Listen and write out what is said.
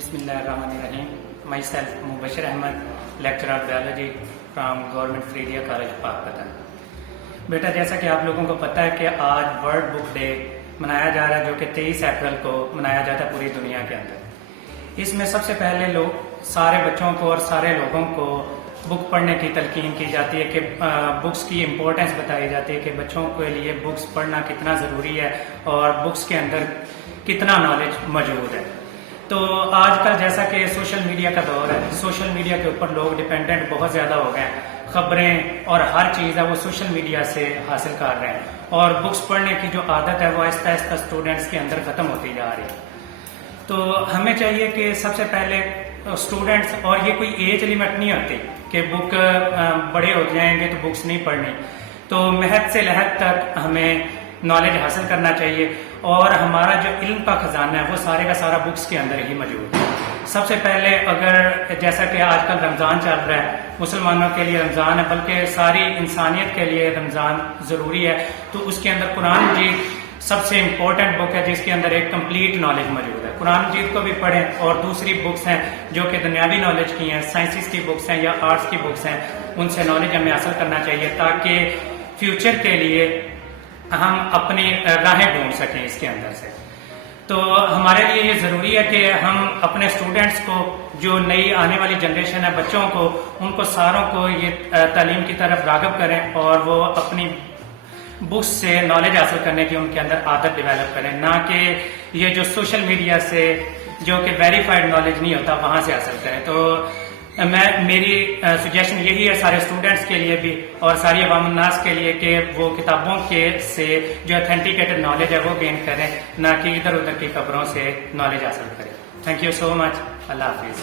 Bismillahirrahmanirrahim. Myself Mubashir Ahmed, lecturer of biology from Government Freedia College, Pakistan. بیٹا جیسا کہ آپ لوگوں کو پتہ ہے کہ آج ورلڈ بک ڈے منایا جا رہا ہے جو کہ 23 اپریل کو منایا جاتا ہے پوری دنیا کے اندر. اس میں سب سے پہلے لوگ سارے بچوں کو اور سارے لوگوں کو بک پڑھنے کی تلقین کی جاتی ہے کہ بکس کی امپورٹنس بتائی جاتی ہے کہ بچوں کے لیے بکس پڑھنا کتنا ضروری ہے اور بکس کے اندر کتنا نالج موجود ہے. تو آج کل جیسا کہ سوشل میڈیا کا دور ہے، سوشل میڈیا کے اوپر لوگ ڈیپینڈنٹ بہت زیادہ ہو گئے ہیں. خبریں اور ہر چیز ہے وہ سوشل میڈیا سے حاصل کر رہے ہیں اور بکس پڑھنے کی جو عادت ہے وہ آہستہ آہستہ اسٹوڈنٹس کے اندر ختم ہوتی جا رہی ہے. تو ہمیں چاہیے کہ سب سے پہلے اسٹوڈنٹس، اور یہ کوئی ایج لمٹ نہیں ہوتی کہ بک بڑے ہو جائیں گے تو بکس نہیں پڑھنی، تو مہد سے لحد تک ہمیں نالج حاصل کرنا چاہیے اور ہمارا جو علم کا خزانہ ہے وہ سارے کا سارا بکس کے اندر ہی موجود ہے. سب سے پہلے اگر جیسا کہ آج کل رمضان چل رہا ہے، مسلمانوں کے لیے رمضان ہے بلکہ ساری انسانیت کے لیے رمضان ضروری ہے، تو اس کے اندر قرآن مجید سب سے امپورٹنٹ بک ہے جس کے اندر ایک کمپلیٹ نالج موجود ہے. قرآن مجید کو بھی پڑھیں اور دوسری بکس ہیں جو کہ دنیاوی نالج کی ہیں، سائنسز کی بکس ہیں یا آرٹس کی بکس ہیں، ان سے نالج ہمیں حاصل کرنا چاہیے تاکہ فیوچر کے لیے ہم اپنی راہیں ڈھونڈ سکیں اس کے اندر سے. تو ہمارے لیے یہ ضروری ہے کہ ہم اپنے اسٹوڈنٹس کو، جو نئی آنے والی جنریشن ہے، بچوں کو، ان کو ساروں کو یہ تعلیم کی طرف راغب کریں اور وہ اپنی بکس سے نالج حاصل کرنے کی ان کے اندر عادت ڈیولپ کریں، نہ کہ یہ جو سوشل میڈیا سے جو کہ ویریفائڈ نالج نہیں ہوتا وہاں سے حاصل کریں. تو میری سجیشن یہی ہے سارے اسٹوڈنٹس کے لیے بھی اور ساری عوام الناس کے لیے کہ وہ کتابوں کے سے جو اتھینٹیکیٹڈ نالج ہے وہ گین کریں، نہ کہ ادھر ادھر کی خبروں سے نالج حاصل کریں. تھینک یو سو مچ. اللہ حافظ.